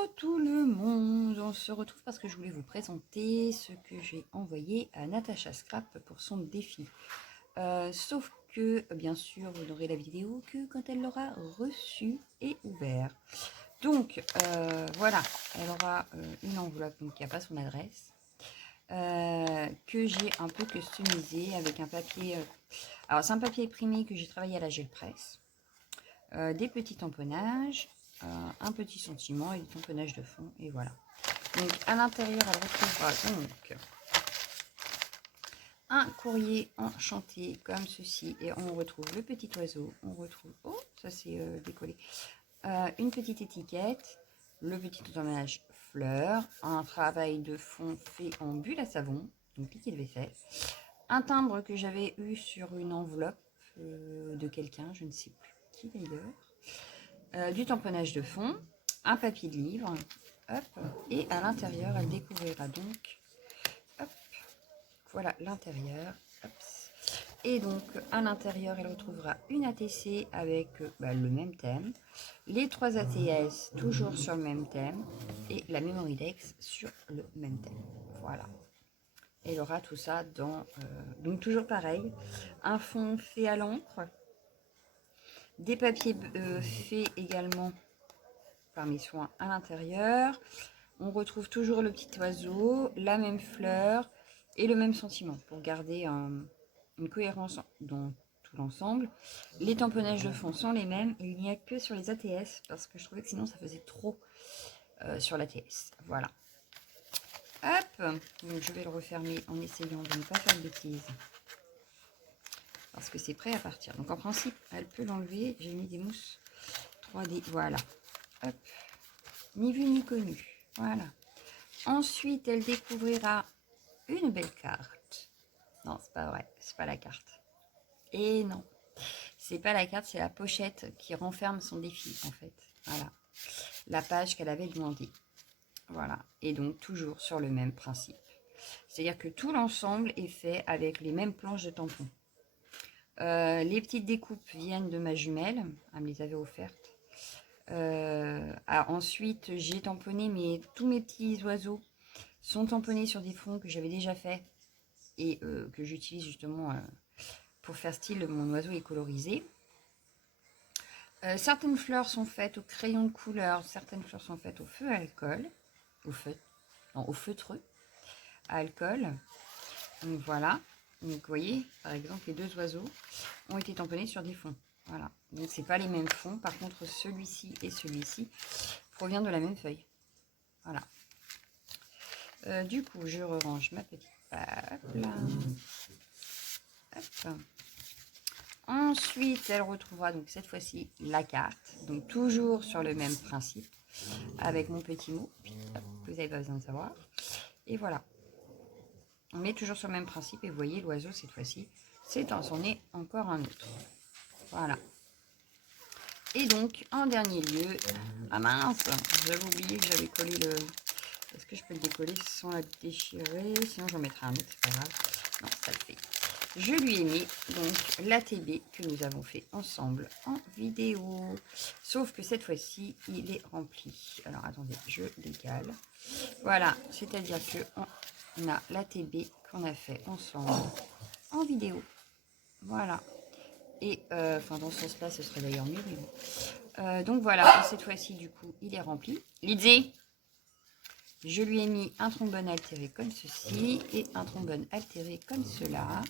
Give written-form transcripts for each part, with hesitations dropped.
Hello tout le monde, on se retrouve parce que je voulais vous présenter ce que j'ai envoyé à Natacha Scrap pour son défi. Sauf que, bien sûr, vous n'aurez la vidéo que quand elle l'aura reçu et ouvert. Donc, voilà, elle aura une enveloppe donc, qui n'a pas son adresse, que j'ai un peu customisé avec un papier... alors, c'est un papier imprimé que j'ai travaillé à la gel presse, des petits tamponnages, un petit sentiment et du tamponnage de fond, et voilà. Donc à l'intérieur elle retrouvera donc un courrier enchanté comme ceci, et on retrouve le petit oiseau, on retrouve, oh ça c'est décollé, une petite étiquette, le petit tamponnage fleurs, un travail de fond fait en bulle à savon, donc liquide vaisselle, un timbre que j'avais eu sur une enveloppe de quelqu'un, je ne sais plus qui d'ailleurs, du tamponnage de fond, un papier de livre, hop, et à l'intérieur, elle découvrira donc, hop, voilà l'intérieur, et donc à l'intérieur, elle retrouvera une ATC avec le même thème, les 3 ATS toujours sur le même thème, et la Memory Dex sur le même thème, voilà. Elle aura tout ça dans, donc toujours pareil, un fond fait à l'encre, des papiers faits également par mes soins à l'intérieur. On retrouve toujours le petit oiseau, la même fleur et le même sentiment pour garder une cohérence dans tout l'ensemble. Les tamponnages de fond sont les mêmes, il n'y a que sur les ATS parce que je trouvais que sinon ça faisait trop sur l'ATS. Voilà. Hop, donc je vais le refermer en essayant de ne pas faire de bêtises parce que c'est prêt à partir. Donc en principe, elle peut l'enlever. J'ai mis des mousses 3D. Voilà. Hop. Ni vu ni connu. Voilà. Ensuite, elle découvrira une belle carte. Non, c'est pas vrai. C'est pas la carte. Et non. C'est pas la carte, c'est la pochette qui renferme son défi, en fait. Voilà. La page qu'elle avait demandé. Voilà. Et donc, toujours sur le même principe. C'est-à-dire que tout l'ensemble est fait avec les mêmes planches de tampons. Les petites découpes viennent de ma jumelle. Elle me les avait offertes. Ensuite, j'ai tamponné tous mes petits oiseaux sont tamponnés sur des fonds que j'avais déjà fait et que j'utilise justement pour faire style mon oiseau est colorisé. Certaines fleurs sont faites au crayon de couleur, certaines fleurs sont faites au feu à alcool, au feutreux à alcool. Donc voilà. Donc vous voyez, par exemple, les 2 oiseaux ont été tamponnés sur des fonds. Voilà. Donc c'est pas les mêmes fonds. Par contre, celui-ci et celui-ci provient de la même feuille. Voilà. Du coup, je range ma petite pape là. Hop. Ensuite, elle retrouvera donc cette fois-ci la carte, donc toujours sur le même principe, avec mon petit mot, hop, vous n'avez pas besoin de savoir. Et voilà, on met toujours sur le même principe, et vous voyez l'oiseau cette fois-ci, c'en est encore un autre. Voilà. Et donc, en dernier lieu, ah mince, j'avais oublié que j'avais collé le... Est-ce que je peux le décoller sans la déchirer? Sinon j'en mettrai un autre, c'est pas grave. Non, ça le fait. Je lui ai mis donc l'ATB que nous avons fait ensemble en vidéo. Sauf que cette fois-ci, il est rempli. Alors attendez, je décale. Voilà, c'est-à-dire qu'on a l'ATB qu'on a fait ensemble en vidéo. Voilà. Et enfin dans ce sens-là, ce serait d'ailleurs mieux. Donc voilà, cette fois-ci, du coup, il est rempli. Lydie, je lui ai mis un trombone altéré comme ceci et un trombone altéré comme cela.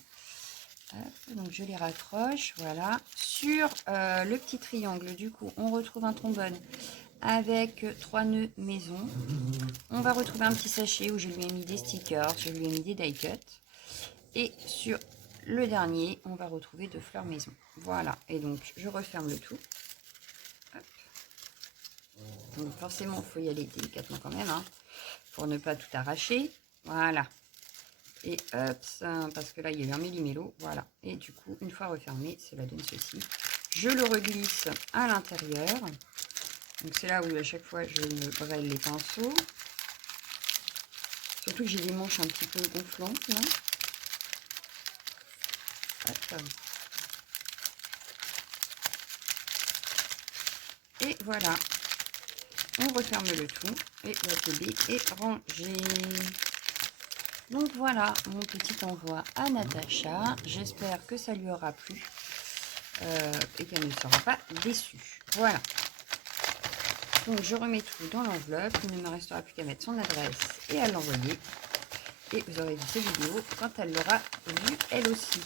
Hop, donc je les raccroche, voilà. Sur le petit triangle, du coup, on retrouve un trombone avec 3 nœuds maison. On va retrouver un petit sachet où je lui ai mis des stickers, je lui ai mis des die cuts. Et sur le dernier, on va retrouver 2 fleurs maison. Voilà, et donc je referme le tout. Hop. Donc forcément, il faut y aller délicatement quand même, hein, pour ne pas tout arracher. Voilà. Et hop, parce que là, il y a eu un méli-mélo. Voilà. Et du coup, une fois refermé, cela donne ceci. Je le reglisse à l'intérieur. Donc c'est là où à chaque fois, je me brêle les pinceaux. Surtout que j'ai des manches un petit peu gonflantes, là. Hop. Et voilà. On referme le tout et votre bébé est rangé. Donc voilà mon petit envoi à Natacha. J'espère que ça lui aura plu et qu'elle ne sera pas déçue. Voilà. Donc je remets tout dans l'enveloppe. Il ne me restera plus qu'à mettre son adresse et à l'envoyer. Et vous aurez vu cette vidéo quand elle l'aura vue elle aussi.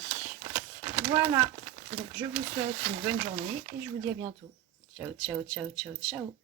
Voilà. Donc je vous souhaite une bonne journée et je vous dis à bientôt. Ciao, ciao, ciao, ciao, ciao.